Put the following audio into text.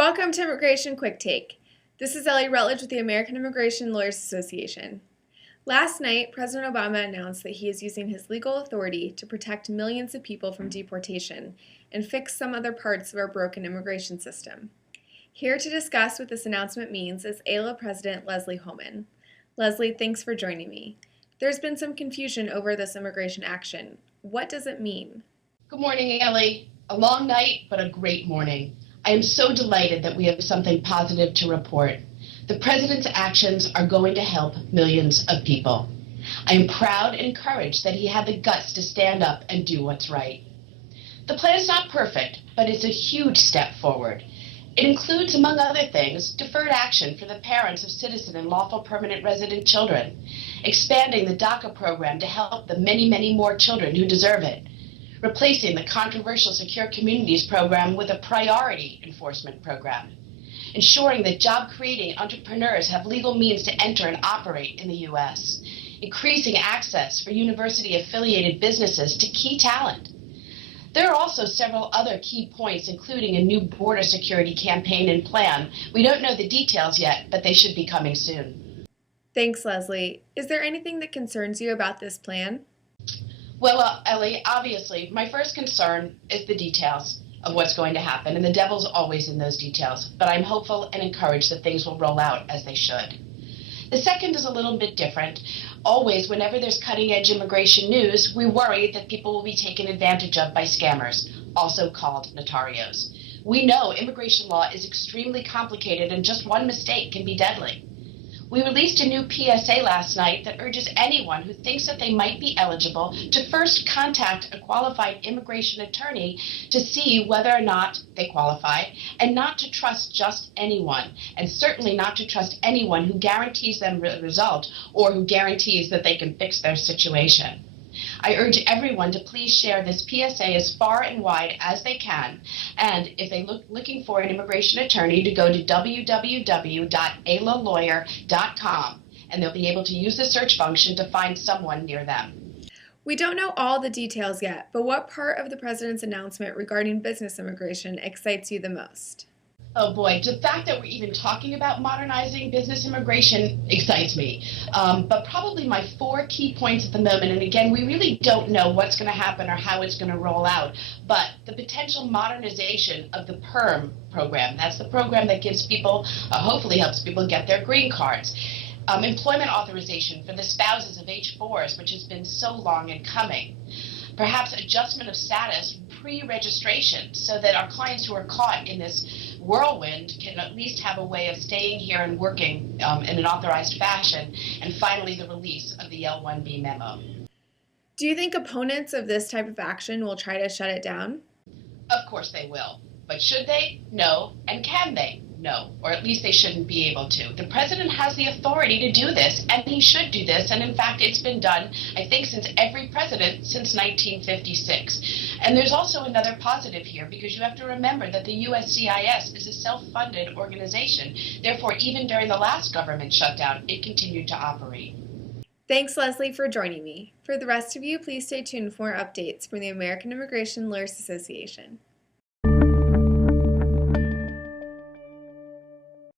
Welcome to Immigration Quicktake. This is Ellie Rutledge with the American Immigration Lawyers Association. Last night, President Obama announced that he is using his legal authority to protect millions of people from deportation and fix some other parts of our broken immigration system. Here to discuss what this announcement means is AILA President Leslie Holman. Leslie, thanks for joining me. There's been some confusion over this immigration action. What does it mean? Good morning, Ellie. A long night, but a great morning. I am so delighted that we have something positive to report. The President's actions are going to help millions of people. I am proud and encouraged that he had the guts to stand up and do what's right. The plan is not perfect, but it's a huge step forward. It includes, among other things, deferred action for the parents of citizen and lawful permanent resident children, expanding the DACA program to help the many, many more children who deserve it, replacing the controversial Secure Communities program with a priority enforcement program, ensuring that job-creating entrepreneurs have legal means to enter and operate in the U.S., increasing access for university-affiliated businesses to key talent. There are also several other key points, including a new border security campaign and plan. We don't know the details yet, but they should be coming soon. Thanks, Leslie. Is there anything that concerns you about this plan? Well, Ellie, obviously, my first concern is the details of what's going to happen, and the devil's always in those details, but I'm hopeful and encouraged that things will roll out as they should. The second is a little bit different. Always, whenever there's cutting-edge immigration news, we worry that people will be taken advantage of by scammers, also called notarios. We know immigration law is extremely complicated, and just one mistake can be deadly. We released a new PSA last night that urges anyone who thinks that they might be eligible to first contact a qualified immigration attorney to see whether or not they qualify, and not to trust just anyone, and certainly not to trust anyone who guarantees them a result or who guarantees that they can fix their situation. I urge everyone to please share this PSA as far and wide as they can, and if they're looking for an immigration attorney, to go to www.ailalawyer.com, and they'll be able to use the search function to find someone near them. We don't know all the details yet, but what part of the President's announcement regarding business immigration excites you the most? Oh boy, the fact that we're even talking about modernizing business immigration excites me. But probably my four key points at the moment, and again, we really don't know what's going to happen or how it's going to roll out, but the potential modernization of the PERM program. That's the program that gives people, hopefully helps people get their green cards. Employment authorization for the spouses of H-4s, which has been so long in coming. Perhaps adjustment of status pre-registration so that our clients who are caught in this whirlwind can at least have a way of staying here and working in an authorized fashion. And finally, the release of the L-1B memo. Do you think opponents of this type of action will try to shut it down? Of course they will. But should they? No. And can they? No. Or at least they shouldn't be able to. The President has the authority to do this, and he should do this. And in fact, it's been done, I think, since every president since 1956. And there's also another positive here, because you have to remember that the USCIS is a self-funded organization. Therefore, even during the last government shutdown, it continued to operate. Thanks, Leslie, for joining me. For the rest of you, please stay tuned for more updates from the American Immigration Lawyers Association.